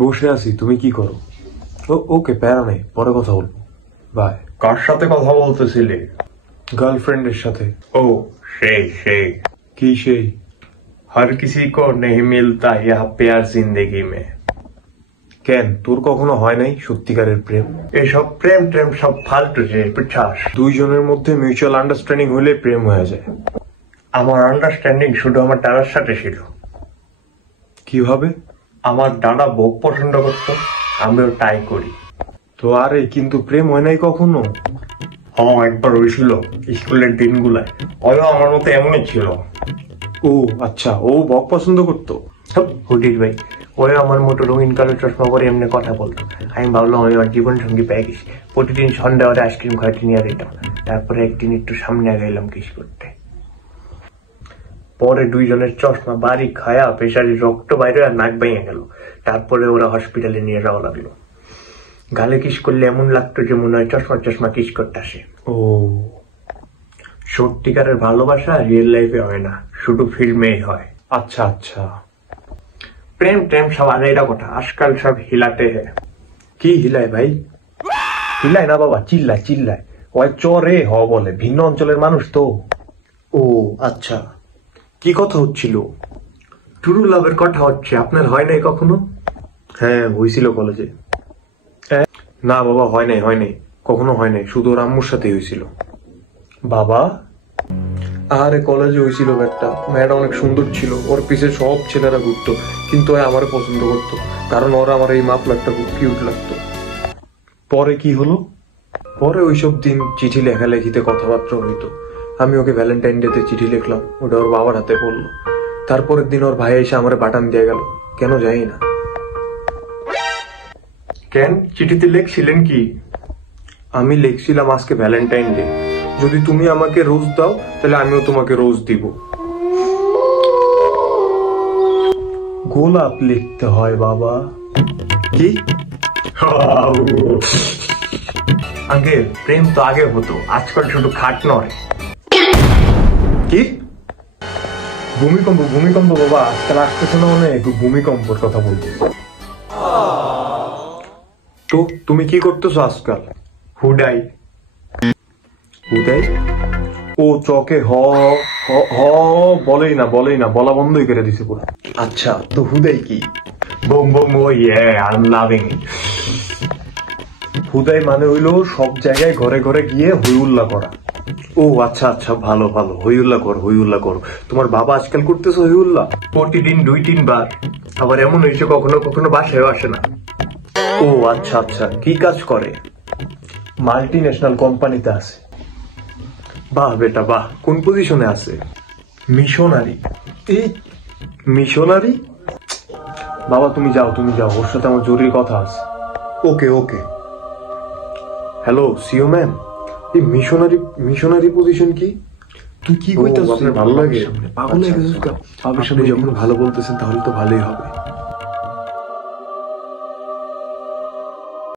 বসে আছি, তুমি কি করো? ওকে, প্যারা নেই, পরে কথা বলবো, বাই। কার সাথে কথা বলতেছিলে? গার্লফ্রেন্ডের সাথে। ও সেই সেই। কি সেই? हर किसी को नहीं मिलता यह प्यार जिंदगी में। কেন, তোর কখনো হয় নাই সত্যিকারের প্রেম? এসব প্রেম প্রেম সব ফালতু জিনিস, বুঝছাস? দুইজনের মধ্যে মিউচুয়াল আন্ডারস্ট্যান্ডিং হলে প্রেম হয়ে যায়। আমার আন্ডারস্ট্যান্ডিং শুধু আমার দাদার সাথে ছিল। কিভাবে? আমার দাদা বউ পছন্দ করতো, আমিও তাই করি। তো আরে, কিন্তু প্রেম হয় নাই কখনো? হ্যাঁ, একবার হয়েছিল স্কুলের দিনগুলায়। ওও আমার মতো এমনই ছিল। ও আচ্ছা, ও বক পছন্দ করতো? হুডির ভাই, ওই আমার মতো রঙিন কালো চশমা পরে এমনি কথা বলতো। আমি ভাবলাম আমি আমার জীবন সঙ্গী পেয়ে গেছি। প্রতিদিন সন্ধ্যা ওরা আইসক্রিম খাইতে নিয়ে দিতাম। তারপরে একদিন একটু সামনে গেলাম কিস করতে। পরে দুইজনের চশমা বাড়ি খায়া প্রেশারি রক্ত বাইরে আর নাক ভেঙে গেল। তারপরে ওরা হসপিটালে নিয়ে যাওয়া লাগলো। গালে কিস করলে এমন লাগতো যে মনে হয় চশমা চশমা কিস করতে আসে। ও, সত্যিকারের ভালোবাসা রিয়েল লাইফে হয় না, শুধু ফিল্মেই হয়। আচ্ছা আচ্ছা। প্রেম টেম সব আলাদা কথা, আজকাল সব হিলাতে হে। কি হিলায় ভাই? হিলায় না বাবা, চিল্লায় চিল্লায়। ওই চরে হ বলে, ভিন্ন অঞ্চলের মানুষ তো। ও আচ্ছা, কি কথা হচ্ছিল? ট্রু লাভের কথা হচ্ছে। আপনার হয় নাই কখনো? হ্যাঁ, হয়েছিল কলেজে। না বাবা, হয় নাই হয় নাই, কখনো হয় নাই, শুধু ওর আম্মুর সাথে হয়েছিল। বাবা? আরে কলেজে হয়েছিল একটা মেয়েটা, অনেক সুন্দর ছিল, ওর পিছে সব ছেলেরা ঘুরতো, কিন্তু ও আমার পছন্দ করতো, কারণ ওরা আমার এই মাফলারটা খুব কিউট লাগতো। পরে কি হলো? পরে ওইসব দিন চিঠি লেখালেখিতে কথাবার্তা হইতো। আমি ওকে ভ্যালেন্টাইন ডে তে চিঠি লিখলাম, ওটা ওর বাবার হাতে পড়লো। তারপরের দিন ওর ভাই এসে আমার বাটান দিয়ে গেল, কেন জানি না। কেন, চিঠিতে লিখছিলেন কি? আমি লিখছিলাম আজকে ভ্যালেন্টাইন ডে, যদি তুমি আমাকে রোজ দাও তাহলে আমিও তোমাকে রোজ দিব। গোলাপ লিখতে হয় বাবা। কি? আগে প্রেম তো আগে হতো, আজকাল শুধু খাট নয়। কি? ভূমিকম্প? ভূমিকম্প বাবা, আজকাল আসতেছে না, অনেক ভূমিকম্পর কথা বলতে। তো তুমি কি করতেছো আজকাল? হুডাই। হুদাই? ও চকে হ হ হ বলেই না, বলেই না, বলা বন্ধই করে দিছে পুরো। আচ্ছা, তো হুদাই কি? বুম বুম, ও ইয়ে, আই এম লাভিং ইট। হুদাই মানে হইলো সব জায়গায় ঘরে ঘরে গিয়ে হই উল্লাহ করা। ও আচ্ছা আচ্ছা, ভালো ভালো, হই উল্লাহ কর, হই উল্লাহ কর। তোমার বাবা আজকাল করতেছে হই উল্লাহ? প্রতিদিন 2-3 বার। আবার এমন হয়েছে কখনো কখনো বাসায় আসে না। ও আচ্ছা আচ্ছা, কি কাজ করে? মাল্টি ন্যাশনাল কোম্পানিতে আছে। বাহ বেটা বাহ, কোন পজিশনে আছে? মিশনারি। এই মিশনারি? বাবা তুমি যাও, তুমি যাও, ওর সাথে আমার জরুরি কথা আছে। ওকে ওকে। হ্যালো সিও ম্যাম, এই মিশনারি মিশনারি পজিশন কি? তুই কি কইতাছিস? আপনার ভালো লাগে? পাগল হয়ে গেছিস? বাবার সামনে যখন ভালো বলতেছেন তাহলে তো ভালোই হবে।